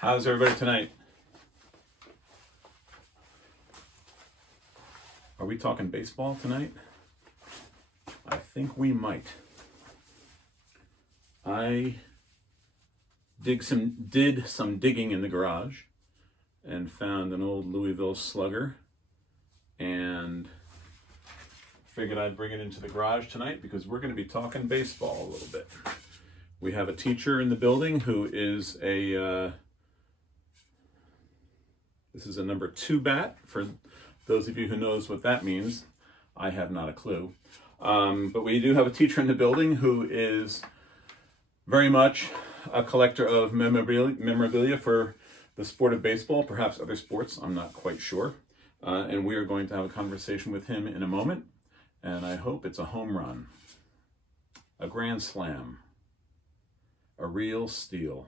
How's everybody tonight? Are we talking baseball tonight? I think we might. I did some digging in the garage and found an old Louisville Slugger and figured I'd bring it into the garage tonight because we're going to be talking baseball a little bit. We have a teacher in the building who is this is a number 2 bat. For those of you who knows what that means, I have not a clue. But we do have a teacher in the building who is very much a collector of memorabilia for the sport of baseball, perhaps other sports, I'm not quite sure. And we are going to have a conversation with him in a moment. And I hope it's a home run, a grand slam, a real steal.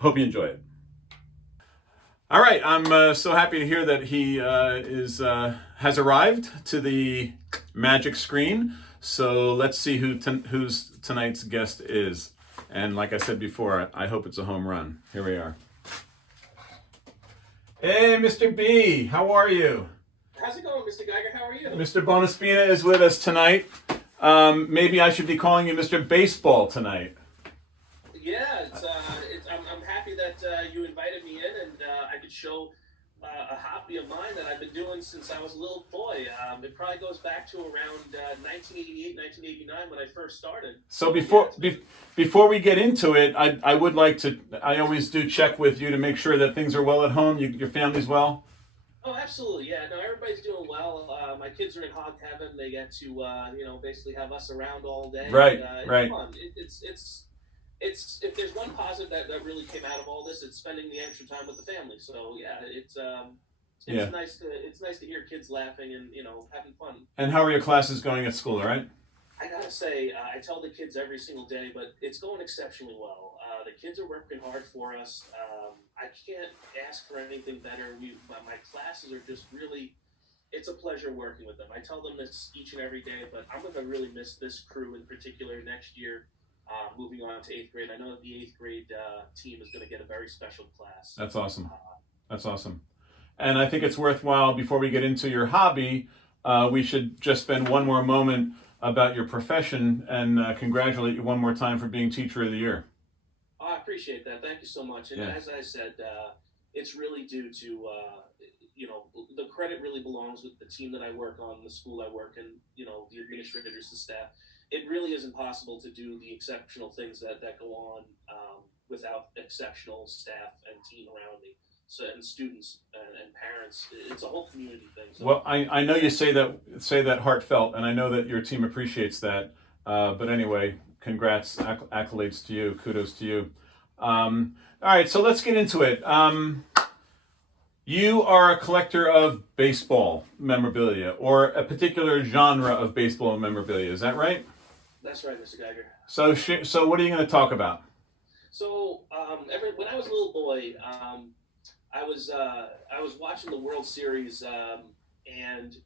Hope you enjoy it. All right, I'm so happy to hear that he has arrived to the magic screen. So let's see who's tonight's guest is. And like I said before, I hope it's a home run. Here we are. Hey, Mr. B, how are you? How's it going, Mr. Geiger? How are you? Mr. Buonospina is with us tonight. Maybe I should be calling you Mr. Baseball tonight. Yeah, I'm happy that you invited me in and I could show a hobby of mine that I've been doing since I was a little boy. It probably goes back to around 1988, 1989 when I first started. So before we get into it, I always do check with you to make sure that things are well at home. Your family's well? Oh, absolutely. Yeah, no, everybody's doing well. My kids are in hog heaven. They get to, basically have us around all day. Right, and, right. It's fun. It's if there's one positive that really came out of all this, it's spending the extra time with the family. So yeah, it's nice to hear kids laughing and having fun. And how are your classes going at school? All right. I gotta say, I tell the kids every single day, but it's going exceptionally well. The kids are working hard for us. I can't ask for anything better. My classes are just really. It's a pleasure working with them. I tell them this each and every day, but I'm gonna really miss this crew in particular next year. Moving on to 8th grade, I know that the 8th grade team is going to get a very special class. That's awesome. That's awesome. And I think it's worthwhile, before we get into your hobby, we should just spend one more moment about your profession and congratulate you one more time for being Teacher of the Year. Oh, I appreciate that. Thank you so much. And as I said, it's really due to, the credit really belongs with the team that I work on, the school I work in, the administrators, the staff. It really is impossible to do the exceptional things that go on without exceptional staff and team around me, and students and parents. It's a whole community thing. So. Well, I know you say that heartfelt, and I know that your team appreciates that. But anyway, congrats, accolades to you, kudos to you. All right, so let's get into it. You are a collector of baseball memorabilia, or a particular genre of baseball memorabilia. Is that right? That's right, Mr. Geiger. So what are you going to talk about? So when I was a little boy, I was watching the World Series, and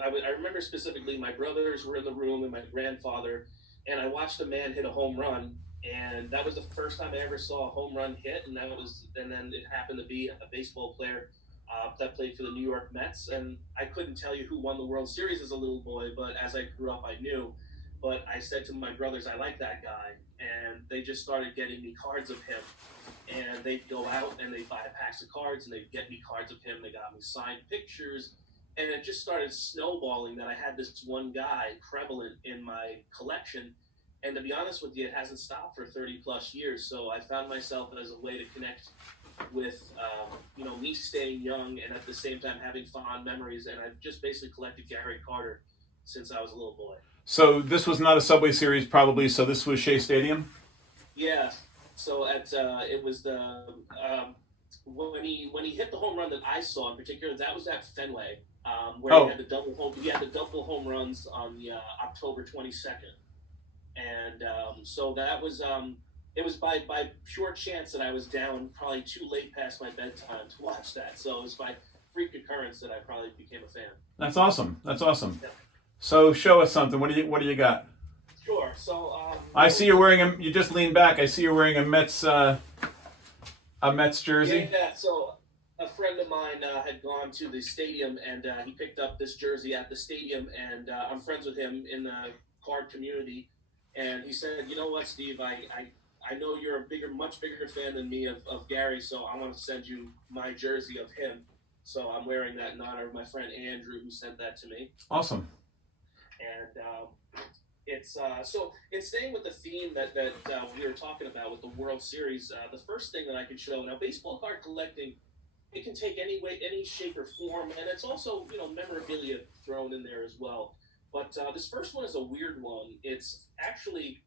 I remember specifically my brothers were in the room and my grandfather, and I watched a man hit a home run, and that was the first time I ever saw a home run hit, and then it happened to be a baseball player that played for the New York Mets, and I couldn't tell you who won the World Series as a little boy, but as I grew up, I knew. But I said to my brothers, I like that guy. And they just started getting me cards of him. And they'd go out and they'd buy packs of cards and they'd get me cards of him. They got me signed pictures. And it just started snowballing that I had this one guy prevalent in my collection. And to be honest with you, it hasn't stopped for 30 plus years. So I found myself as a way to connect with, me staying young and at the same time having fond memories. And I've just basically collected Gary Carter since I was a little boy. So this was not a Subway Series, probably. So this was Shea Stadium. Yeah. So it was the when he hit the home run that I saw in particular. That was at Fenway, where he had the double home runs on the October 22nd, and so that was it was by pure chance that I was down probably too late past my bedtime to watch that. So it was by freak occurrence that I probably became a fan. That's awesome. That's awesome. Yeah. So show us something. What do you got? Sure. So I see you're wearing a. You just leaned back. I see you're wearing a Mets jersey. yeah. So a friend of mine had gone to the stadium, and he picked up this jersey at the stadium, and I'm friends with him in the card community, and he said, "You know what, Steve? I know you're much bigger fan than me of Gary, so I want to send you my jersey of him." So I'm wearing that in honor of my friend Andrew, who sent that to me. Awesome. And it's so it's staying with the theme that we were talking about with the World Series. The first thing that I can show now, baseball card collecting, it can take any way, any shape or form, and it's also memorabilia thrown in there as well. But this first one is a weird one. It's actually,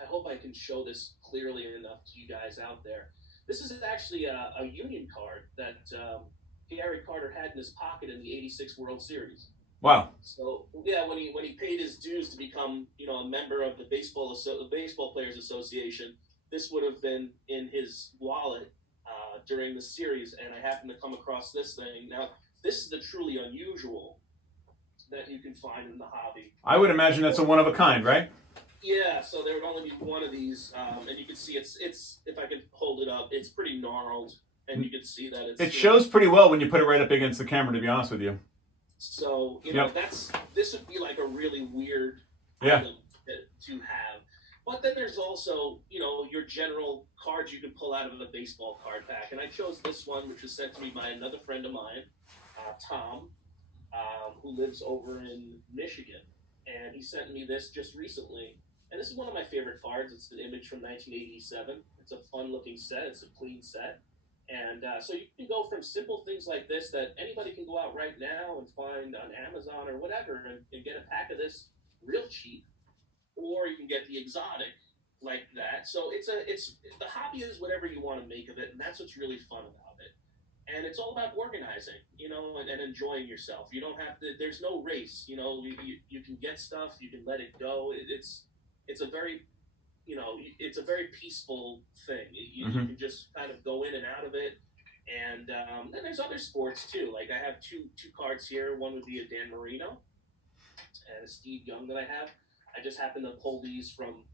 I hope I can show this clearly enough to you guys out there. This is actually a Union card that Gary Carter had in his pocket in the '86 World Series. Wow. So yeah, when he paid his dues to become a member of the Baseball Players Association, this would have been in his wallet during the series, and I happened to come across this thing. Now this is the truly unusual that you can find in the hobby. I would imagine that's a one of a kind, right? Yeah, so there would only be one of these, and you can see it's if I could hold it up, it's pretty gnarled, and you can see that it shows pretty well when you put it right up against the camera. To be honest with you. So Yep. this would be like a really weird Yeah. item to have. But then there's also your general cards you can pull out of the baseball card pack, and I chose this one, which was sent to me by another friend of mine, Tom, who lives over in Michigan, and he sent me this just recently. And this is one of my favorite cards. It's an image from 1987. It's a fun-looking set. It's a clean set. And so you can go from simple things like this that anybody can go out right now and find on Amazon or whatever and get a pack of this real cheap, or you can get the exotic like that. So it's the hobby is whatever you want to make of it, and that's what's really fun about it. And it's all about organizing, and enjoying yourself. You don't have to. There's no race. You can get stuff. You can let it go. It's a very it's a very peaceful thing. You can just kind of go in and out of it. And then there's other sports too. Like I have two cards here. One would be a Dan Marino and a Steve Young that I have. I just happen to pull these from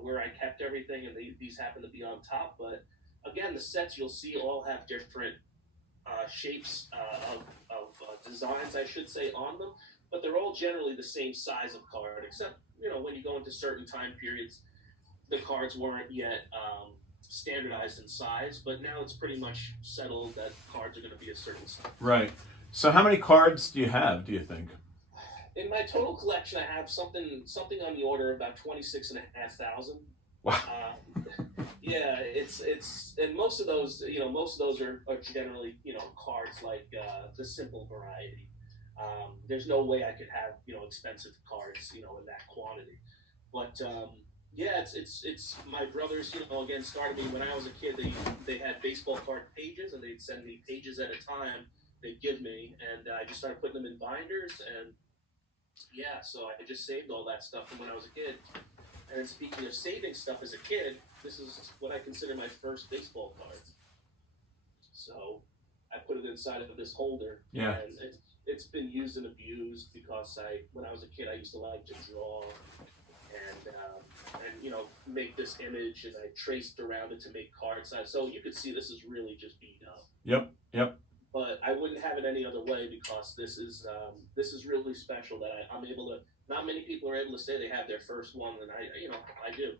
where I kept everything, and these happen to be on top. But again, the sets you'll see all have different shapes of designs, I should say, on them. But they're all generally the same size of card, except when you go into certain time periods, the cards weren't yet standardized in size, but now it's pretty much settled that cards are going to be a certain size. Right. So how many cards do you have, do you think? In my total collection, I have something on the order of about 26,500. Wow. Yeah, it's and most of those are generally cards like the simple variety. There's no way I could have expensive cards in that quantity, but yeah, it's my brothers. Again, started me when I was a kid. They had baseball card pages, and they'd send me pages at a time. They'd give me, and I just started putting them in binders, and yeah, so I just saved all that stuff from when I was a kid. And then speaking of saving stuff as a kid, this is what I consider my first baseball cards. So I put it inside of this holder. Yeah. And it's been used and abused because when I was a kid, I used to like to draw and make this image, and I traced around it to make card size. So you could see this is really just beat up. Yep. But I wouldn't have it any other way because this is really special that I'm able to. Not many people are able to say they have their first one, and I do.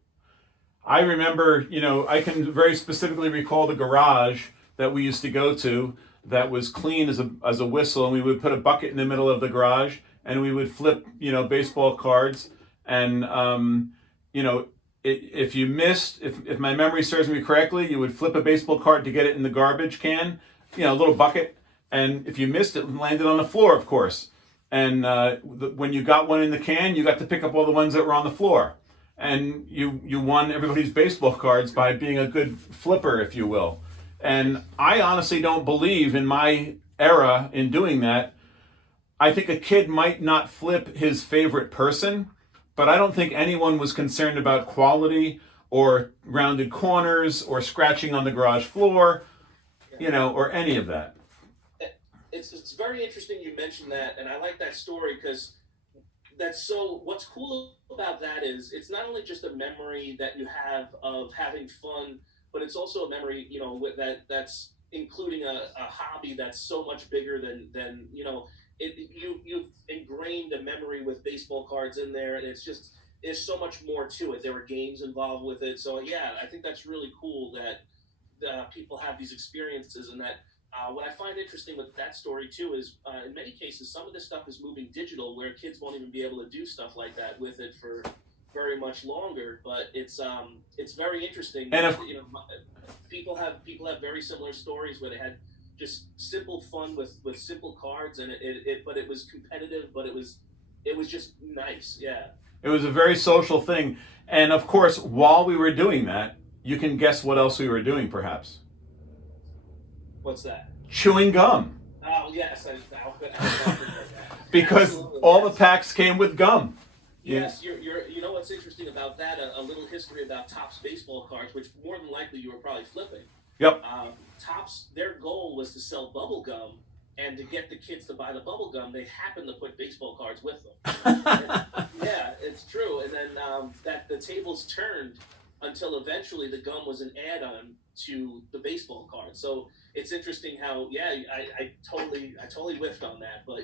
I remember, I can very specifically recall the garage that we used to go to that was clean as a whistle, and we would put a bucket in the middle of the garage, and we would flip, baseball cards, and if you missed, if my memory serves me correctly, you would flip a baseball card to get it in the garbage can, a little bucket, and if you missed it, landed on the floor, of course. And when you got one in the can, you got to pick up all the ones that were on the floor. And you won everybody's baseball cards by being a good flipper, if you will. And I honestly don't believe in my era in doing that. I think a kid might not flip his favorite person, but I don't think anyone was concerned about quality or rounded corners or scratching on the garage floor, or any of that. It's very interesting you mentioned that, and I like that story because that's so. What's cool about that is it's not only just a memory that you have of having fun, but it's also a memory, that's including a hobby that's so much bigger than you've ingrained a memory with baseball cards in there, and it's just there's so much more to it. There were games involved with it, so yeah, I think that's really cool that people have these experiences, and that what I find interesting with that story too is in many cases some of this stuff is moving digital, where kids won't even be able to do stuff like that with it for very much longer. But it's very interesting. And if People have very similar stories where they had just simple fun with simple cards, and but it was competitive, but it was just nice. Yeah. it was a very social thing, and of course, while we were doing that, you can guess what else we were doing, perhaps. What's that? Chewing gum. Oh yes, I'll forget that. Because Absolutely, all yes. the packs came with gum. Yes, you know what's interesting about that? A little history about Topps baseball cards, which more than likely you were probably flipping. Yep. Topps, their goal was to sell bubble gum, and to get the kids to buy the bubble gum, they happened to put baseball cards with them. Yeah, it's true. And then that the tables turned until eventually the gum was an add-on to the baseball card. So it's interesting how, yeah, I totally whiffed on that, but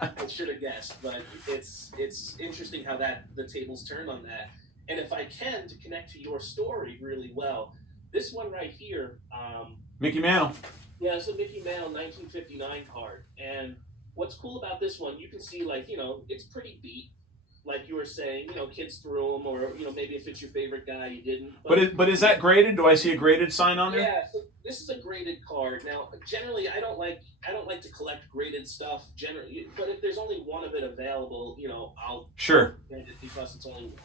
I should have guessed. But it's interesting how the tables turned on that. And if I can, to connect to your story really well, this one right here, Mickey Mantle. yeah, it's a Mickey Mantle 1959 card. And what's cool about this one, you can see, like, it's pretty beat. Like you were saying, kids threw them, or, maybe if it's your favorite guy, you didn't. But is that graded? Do I see a graded sign on there? Yeah, so this is a graded card. Now, generally, I don't like to collect graded stuff. Generally, but if there's only one of it available, I'll Sure. grade it because it's only one.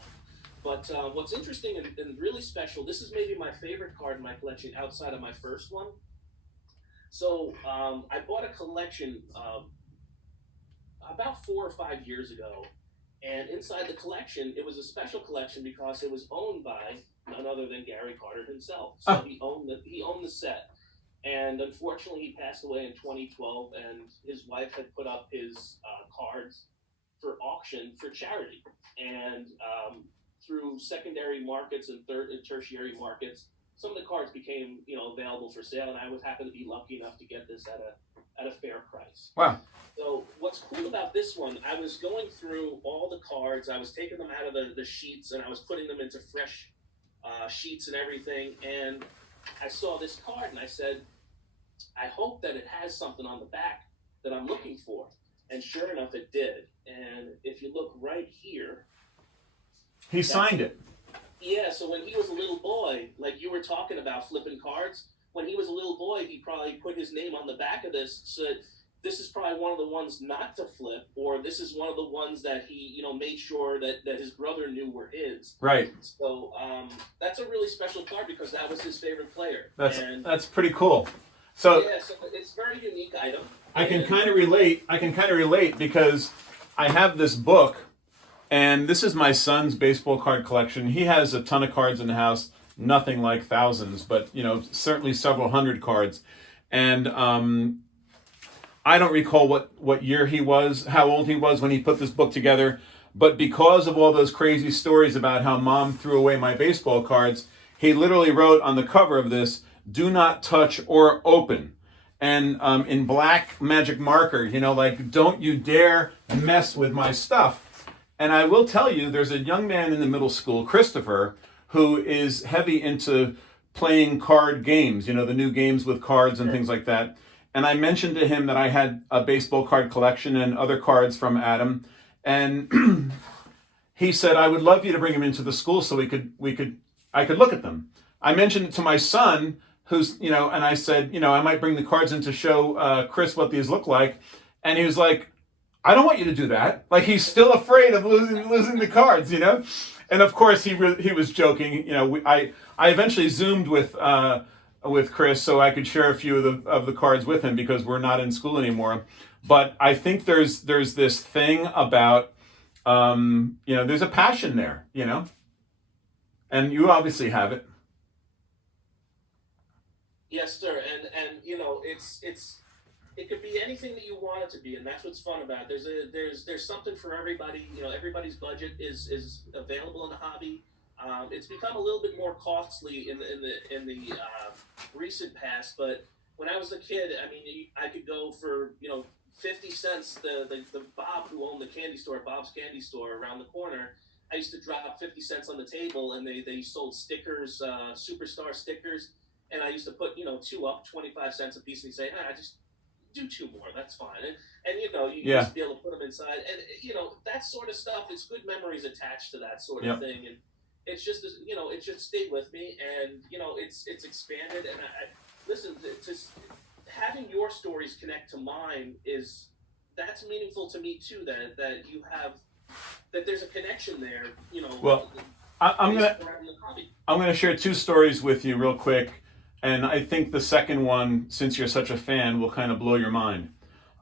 But what's interesting and really special, this is maybe my favorite card in my collection outside of my first one. So I bought a collection about 4 or 5 years ago, and inside the collection, it was a special collection because it was owned by none other than Gary Carter himself. So he owned the set, and unfortunately, he passed away in 2012. And his wife had put up his cards for auction for charity, and through secondary markets and third and tertiary markets, some of the cards became available for sale, and I was happy to be lucky enough to get this at a fair price. Wow. So what's cool about this one, I was going through all the cards, I was taking them out of the sheets, and I was putting them into fresh sheets and everything, and I saw this card, and I said, I hope that it has something on the back that I'm looking for. And sure enough, it did. And if you look right here, He signed it. yeah, so when he was a little boy, like you were talking about flipping cards, when he was a little boy, he probably put his name on the back of this, said, this is probably one of the ones not to flip, or this is one of the ones that he, made sure that his brother knew were his. Right. So that's a really special card because that was his favorite player. That's pretty cool. So yeah, so it's a very unique item. I can kind of relate because I have this book, and this is my son's baseball card collection. He has a ton of cards in the house, nothing like thousands, but certainly several hundred cards. And I don't recall what year he was, how old he was when he put this book together, but because of all those crazy stories about how mom threw away my baseball cards, he literally wrote on the cover of this, "Do not touch or open." And in black magic marker, like, don't you dare mess with my stuff. And I will tell you, there's a young man in the middle school, Christopher, who is heavy into playing card games, the new games with cards and things like that. And I mentioned to him that I had a baseball card collection and other cards from Adam. And he said, I would love you to bring him into the school so I could look at them. I mentioned it to my son, who's, and I said, I might bring the cards in to show Chris what these look like. And he was like, I don't want you to do that. Like, he's still afraid of losing the cards, And of course, he was joking. I eventually Zoomed with Chris so I could share a few of the cards with him because we're not in school anymore. But I think there's this thing about there's a passion there, and you obviously have it. Yes, sir. And it's it could be anything that you want it to be, and that's what's fun about it. There's something for everybody. You know, everybody's budget is available in the hobby. It's become a little bit more costly in the recent past, but when I was a kid, I mean, I could go for 50 cents. The Bob who owned the candy store, Bob's Candy Store around the corner. I used to drop 50 cents on the table, and they sold stickers, superstar stickers, and I used to put 2 up, 25 cents a piece, and say, I just do 2 more, that's fine. And you used to be able to put them inside, and that sort of stuff. It's good memories attached to that sort of thing, and it's just it just stayed with me, and it's expanded. And I listen to having your stories connect to mine that's meaningful to me too. That you have that there's a connection there. Well, I'm gonna share 2 stories with you real quick. And I think the second one, since you're such a fan, will kind of blow your mind.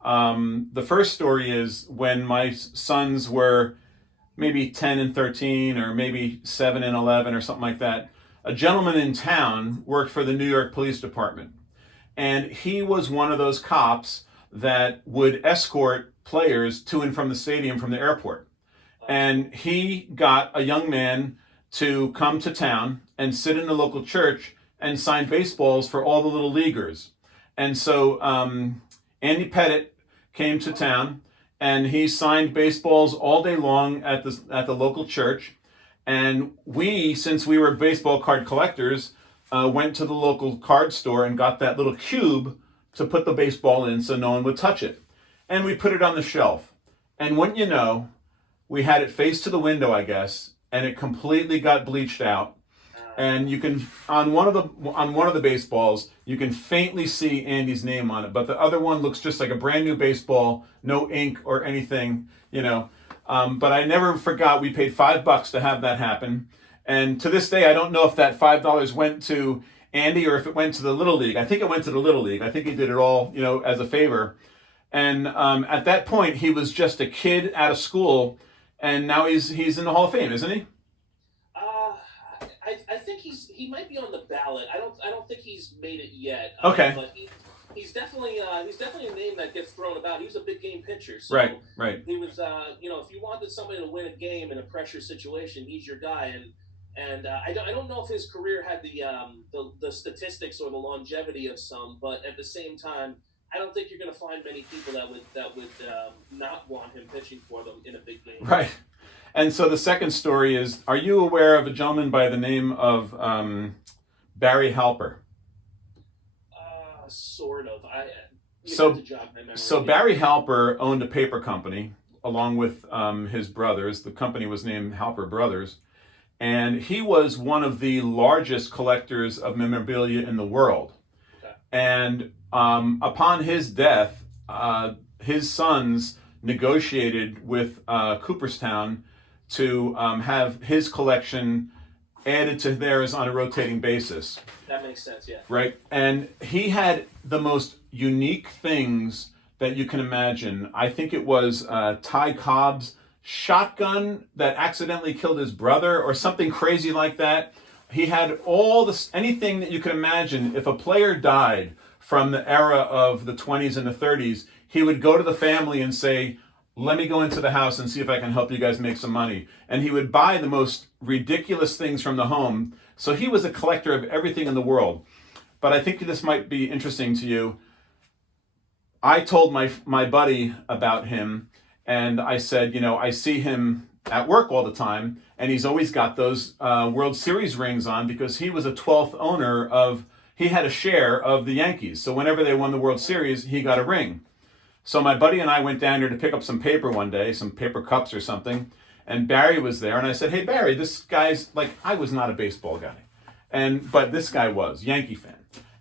The first story is when my sons were maybe 10 and 13, or maybe 7 and 11, or something like that. A gentleman in town worked for the New York Police Department. And he was one of those cops that would escort players to and from the stadium from the airport. And he got a young man to come to town and sit in the local church and signed baseballs for all the little leaguers. And so Andy Pettit came to town, and he signed baseballs all day long at the local church. And we, since we were baseball card collectors, went to the local card store and got that little cube to put the baseball in so no one would touch it. And we put it on the shelf. And wouldn't you know, we had it face to the window, I guess, and it completely got bleached out. And you can on one of the baseballs, you can faintly see Andy's name on it, but the other one looks just like a brand new baseball, no ink or anything, But I never forgot. We paid $5 to have that happen, and to this day, I don't know if that $5 went to Andy or if it went to the Little League. I think it went to the Little League. I think he did it all, as a favor. And at that point, he was just a kid out of school, and now he's in the Hall of Fame, isn't he? I think he might be on the ballot. I don't think he's made it yet. Okay. But he's definitely a name that gets thrown about. He was a big game pitcher. So right. He was if you wanted somebody to win a game in a pressure situation, he's your guy. And I don't know if his career had the statistics or the longevity of some, but at the same time, I don't think you're going to find many people that would not want him pitching for them in a big game. Right. And so the second story is, are you aware of a gentleman by the name of Barry Halper? Sort of. So Barry Halper owned a paper company along with his brothers. The company was named Halper Brothers. And he was one of the largest collectors of memorabilia in the world. Okay. And upon his death, his sons negotiated with Cooperstown to have his collection added to theirs on a rotating basis. That makes sense, yeah. Right? And he had the most unique things that you can imagine. I think it was Ty Cobb's shotgun that accidentally killed his brother or something crazy like that. He had anything that you can imagine. If a player died from the era of the 20s and the 30s, he would go to the family and say, let me go into the house and see if I can help you guys make some money. And he would buy the most ridiculous things from the home. So he was a collector of everything in the world. But I think this might be interesting to you. I told my buddy about him, and I said, I see him at work all the time, and he's always got those World Series rings on because he was a 12th owner he had a share of the Yankees. So whenever they won the World Series, he got a ring. So my buddy and I went down there to pick up some paper one day, some paper cups or something, and Barry was there, and I said, hey, Barry, this guy's I was not a baseball guy, but this guy was, Yankee fan.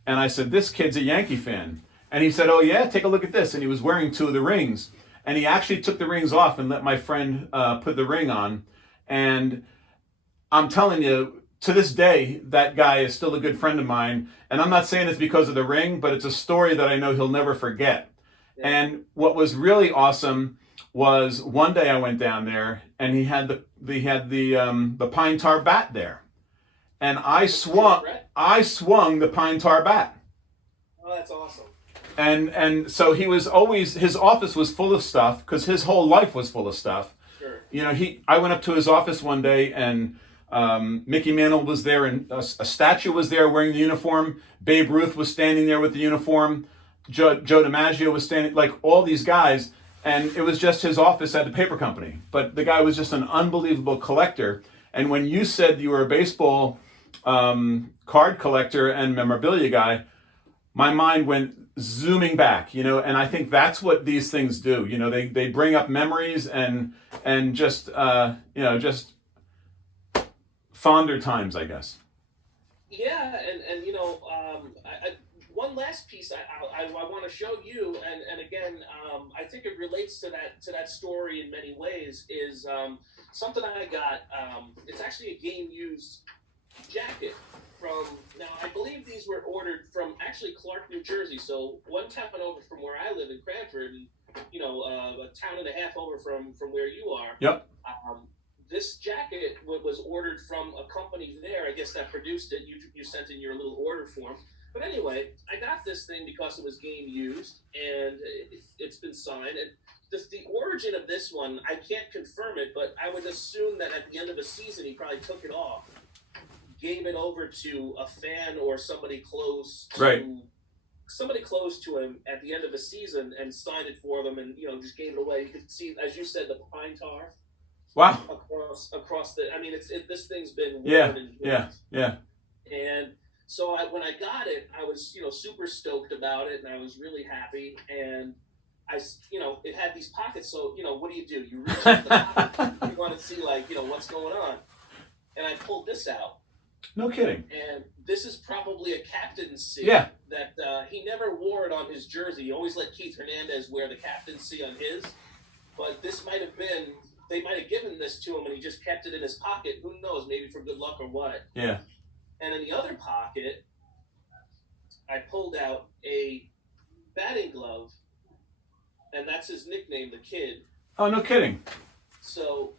And I said, this kid's a Yankee fan. And he said, oh yeah, take a look at this. And he was wearing 2 of the rings. And he actually took the rings off and let my friend put the ring on. And I'm telling you, to this day, that guy is still a good friend of mine. And I'm not saying it's because of the ring, but it's a story that I know he'll never forget. Yeah. And what was really awesome was one day I went down there and he had the pine tar bat there. And I swung the pine tar bat. Oh, that's awesome. And so he was always, his office was full of stuff because his whole life was full of stuff. Sure. You know, I went up to his office one day and Mickey Mantle was there and a statue was there wearing the uniform. Babe Ruth was standing there with the uniform. Joe Dimaggio was standing, like all these guys. And it was just his office at the paper company. But the guy was just an unbelievable collector. And when you said you were a baseball card collector and memorabilia guy, my mind went zooming back, you know, and I think that's what these things do. You know, they bring up memories and just, you know, just fonder times, I guess. Yeah, and you know, one last piece I want to show you, and again, I think it relates to that story in many ways. Is something I got. It's actually a game used jacket from. Now I believe these were ordered from actually Clark, New Jersey. So one town over from where I live in Cranford, and you know, a town and a half over from where you are. Yep. This jacket was ordered from a company there, I guess, that produced it. You sent in your little order form. But anyway, I got this thing because it was game used, and it's been signed. And the origin of this one, I can't confirm it, but I would assume that at the end of a season, he probably took it off, gave it over to a fan or somebody close to, right. Somebody close to him at the end of a season and signed it for them and, you know, just gave it away. You could see, as you said, the pine tar. Wow. Across the, I mean, this thing's been yeah. And so when I got it, I was, you know, super stoked about it, and I was really happy. And I, you know, it had these pockets. So, you know, what do? You reach into the pocket, you want to see, like, you know, what's going on. And I pulled this out. No kidding. And this is probably a captaincy. Yeah. That he never wore it on his jersey. He always let Keith Hernandez wear the captaincy on his. But this might have been. They might have given this to him and he just kept it in his pocket. Who knows? Maybe for good luck or what. Yeah. And in the other pocket, I pulled out a batting glove, and that's his nickname, the Kid. Oh, no kidding. So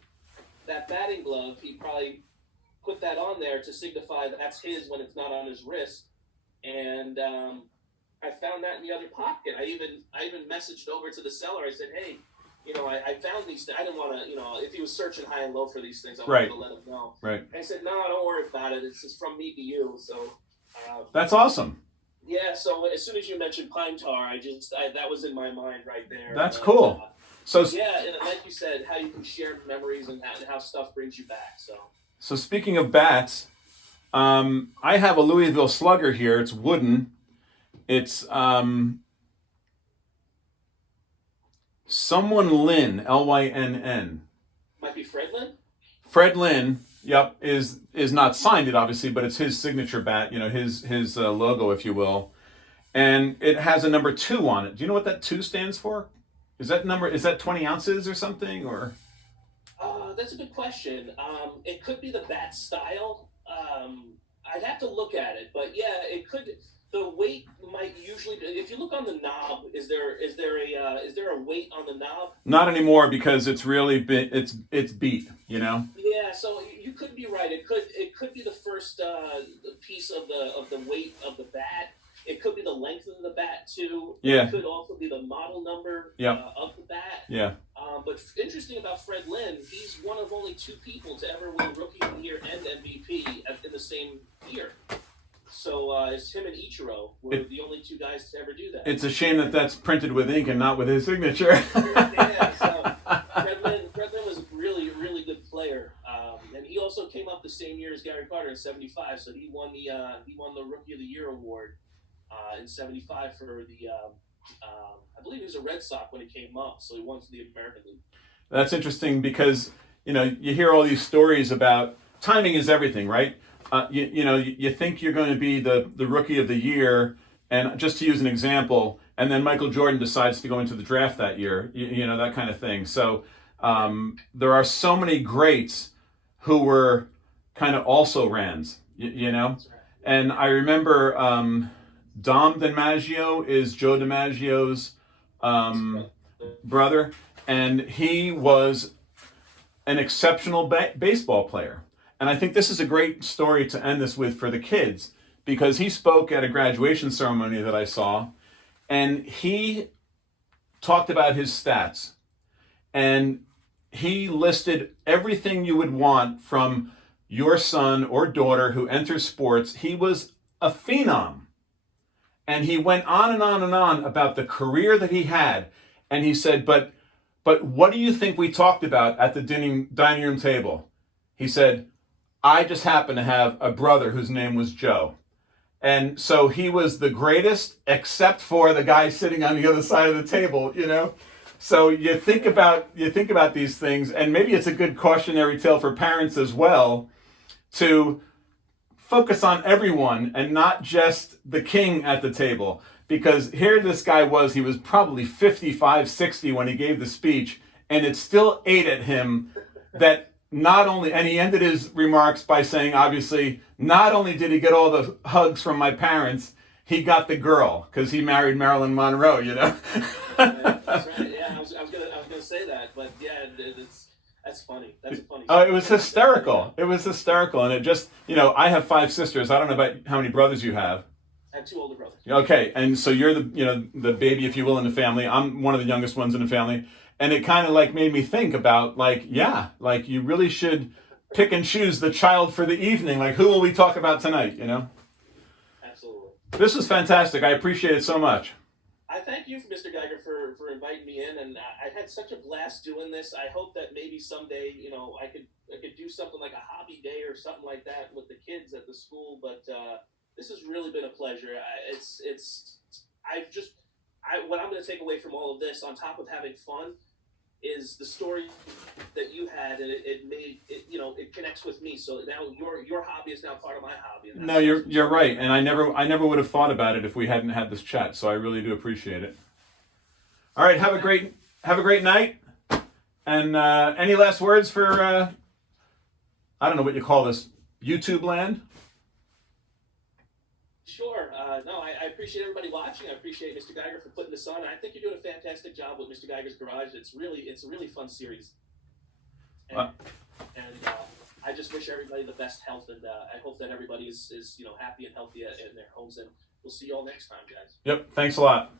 that batting glove, he probably put that on there to signify that that's his when it's not on his wrist. And I found that in the other pocket. I even messaged over to the seller. I said, hey, you know, I found these things. I didn't want to, you know, if he was searching high and low for these things, I wanted to let him know. Right. And I said, no, don't worry about it. It's just from me to you. So. That's awesome. Yeah. So as soon as you mentioned pine tar, that was in my mind right there. That's cool. Yeah, and like you said, how you can share memories and how stuff brings you back. So speaking of bats, I have a Louisville Slugger here. It's wooden. It's someone Lynn, Lynn. Might be Fred Lynn? Fred Lynn, yep, is not signed it obviously, but it's his signature bat, you know, his logo, if you will. And it has a number 2 on it. Do you know what that 2 stands for? Is that 20 ounces or something, or? That's a good question. It could be the bat style. I'd have to look at it, but yeah, it could. The weight might usually. If you look on the knob, is there a weight on the knob? Not anymore because it's really it's beat. You know. Yeah, so you could be right. It could be the first piece of the weight of the bat. It could be the length of the bat too. Yeah. It could also be the model number of the bat. Yeah. But interesting about Fred Lynn, he's one of only 2 people to ever win Rookie of the Year and MVP in the same year. So it's him and Ichiro were the only 2 guys to ever do that. It's a shame that that's printed with ink and not with his signature. Yeah, so Fred Lynn was a really, really good player, and he also came up the same year as Gary Carter in '75. So he won the Rookie of the Year award in '75 for the. I believe he was a Red Sox when he came up, so he won to the American League. That's interesting because you know you hear all these stories about timing is everything, right? You think you're going to be the Rookie of the Year, and just to use an example, and then Michael Jordan decides to go into the draft that year, you know, that kind of thing. So there are so many greats who were kind of also Rands, you know? And I remember Dom Dimaggio is Joe Dimaggio's brother, and he was an exceptional baseball player. And I think this is a great story to end this with for the kids, because he spoke at a graduation ceremony that I saw, and he talked about his stats, and he listed everything you would want from your son or daughter who enters sports. He was a phenom. And he went on and on and on about the career that he had. And he said, but what do you think we talked about at the dining room table? He said, I just happen to have a brother whose name was Joe. And so he was the greatest, except for the guy sitting on the other side of the table, you know? So you think about these things, and maybe it's a good cautionary tale for parents as well, to focus on everyone and not just the king at the table. Because here this guy was, he was probably 55, 60 when he gave the speech, and it still ate at him that not only, and he ended his remarks by saying, obviously, not only did he get all the hugs from my parents, he got the girl, because he married Marilyn Monroe, you know? That's right, yeah, I was gonna say that, but yeah, that's funny. That's a funny Oh, it was hysterical. It was hysterical. And it just, I have 5 sisters. I don't know about how many brothers you have. I have 2 older brothers. Okay. And so you're the baby, if you will, in the family. I'm one of the youngest ones in the family. And it kind of made me think about you really should pick and choose the child for the evening. Who will we talk about tonight, Absolutely. This was fantastic. I appreciate it so much. I thank you, Mr. Geiger, for inviting me in, and I had such a blast doing this. I hope that maybe someday, I could do something like a hobby day or something like that with the kids at the school. But this has really been a pleasure. What I'm going to take away from all of this, on top of having fun, is the story that you had, and it connects with me. So now your hobby is now part of my hobby. No, you're right, and I never would have thought about it if we hadn't had this chat. So I really do appreciate it. All right, have a great night. And any last words for I don't know what you call this, YouTube land? Sure. No, I appreciate everybody watching. I appreciate Mr. Geiger for putting this on. I think you're doing a fantastic job with Mr. Geiger's Garage. It's a really fun series. And I just wish everybody the best health, and I hope that everybody is happy and healthy in their homes. And we'll see you all next time, guys. Yep. Thanks a lot.